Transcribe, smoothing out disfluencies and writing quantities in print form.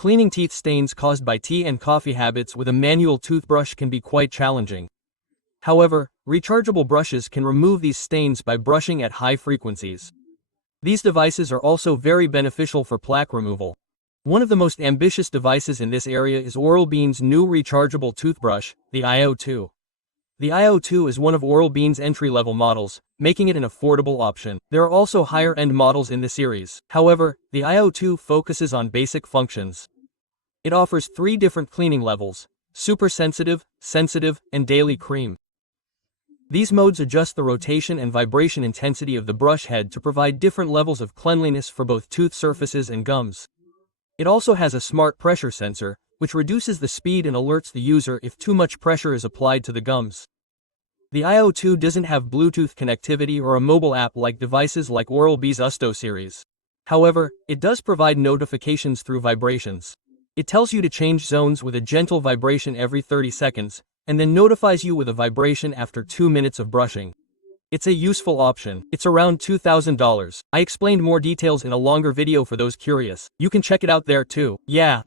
Cleaning teeth stains caused by tea and coffee habits with a manual toothbrush can be quite challenging. However, rechargeable brushes can remove these stains by brushing at high frequencies. These devices are also very beneficial for plaque removal. One of the most ambitious devices in this area is Oral-B's new rechargeable toothbrush, the IO2. The IO2 is one of Oral-B's entry-level models, making it an affordable option. There are also higher-end models in the series. However, the IO2 focuses on basic functions. It offers 3 different cleaning levels: super sensitive, sensitive, and daily cream. These modes adjust the rotation and vibration intensity of the brush head to provide different levels of cleanliness for both tooth surfaces and gums. It also has a smart pressure sensor, which reduces the speed and alerts the user if too much pressure is applied to the gums. The IO2 doesn't have Bluetooth connectivity or a mobile app like devices like Oral-B's Usto series. However, it does provide notifications through vibrations. It tells you to change zones with a gentle vibration every 30 seconds, and then notifies you with a vibration after 2 minutes of brushing. It's a useful option. It's around $2,000. I explained more details in a longer video for those curious. You can check it out there too. Yeah.